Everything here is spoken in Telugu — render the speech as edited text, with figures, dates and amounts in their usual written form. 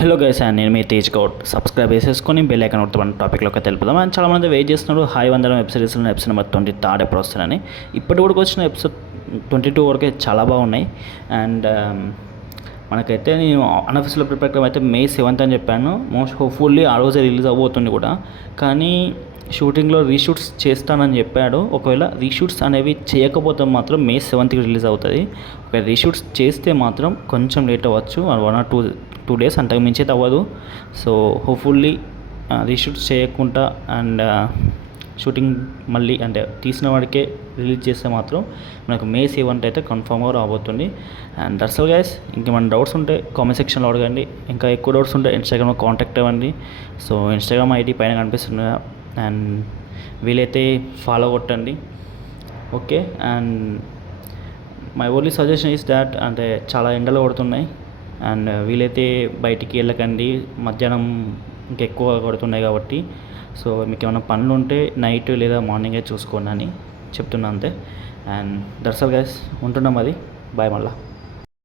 హలో గైస్ అండ్ నేను మీ తేజ్ గౌడ్ సబ్స్క్రైబ్ చేసేసుకొని బెల్ ఐకాన్ కొట్టమని టాపిక్లోకి తెలుపుదాం. అండ్ చాలామంది వెయిట్ చేస్తున్నారు హాయ్ వందరం వెబ్ సిరీస్లో ఎపిసోడ్ నెంబర్ 23 ఎప్పుడు వస్తానని. ఇప్పటి వరకు వచ్చిన ఎపిసోడ్ 22 వరకే చాలా బాగున్నాయి. అండ్ మనకైతే నేను అన్అఫీషియల్ ప్రకారం అయితే May 7th అని చెప్పాను. మోస్ట్ హోప్ఫుల్లీ ఆ రోజే రిలీజ్ అవ్వబోతుంది కూడా. కానీ షూటింగ్లో రీషూట్స్ చేస్తానని చెప్పాడు. ఒకవేళ రీషూట్స్ అనేవి చేయకపోతే మాత్రం May 7th రిలీజ్ అవుతుంది. ఒకవేళ రీషూట్స్ చేస్తే మాత్రం కొంచెం లేట్ అవ్వచ్చు, 1 or 2 days అంతకు మించి అయితే అవ్వదు. సో హోప్ఫుల్లీ రీషూట్స్ చేయకుండా అండ్ షూటింగ్ మళ్ళీ అంటే తీసిన వాడికే రిలీజ్ చేస్తే మాత్రం మనకు May 7th అయితే కన్ఫామ్గా రాబోతుంది. And that's all guys. ఇంకేమైనా డౌట్స్ ఉంటే కామెంట్ సెక్షన్లో అడగండి. ఇంకా ఎక్కువ డౌట్స్ ఉంటే ఇన్స్టాగ్రామ్లో కాంటాక్ట్ అవ్వండి. సో ఇన్స్టాగ్రామ్ ఐడి పైన కనిపిస్తుంది అండ్ వీలైతే ఫాలో కొట్టండి. Okay. And my only suggestion is that అంటే చాలా ఎండలు కొడుతున్నాయి అండ్ వీలైతే బయటికి వెళ్ళకండి. మధ్యాహ్నం ఇంకెక్కువ కొడుతున్నాయి కాబట్టి. సో మీకు ఏమైనా పనులు ఉంటే నైట్ లేదా మార్నింగే చూసుకోండి అని చెప్తున్నా అంతే. And that's all guys. ఉంటున్నాం. అది బాయ్. మళ్ళీ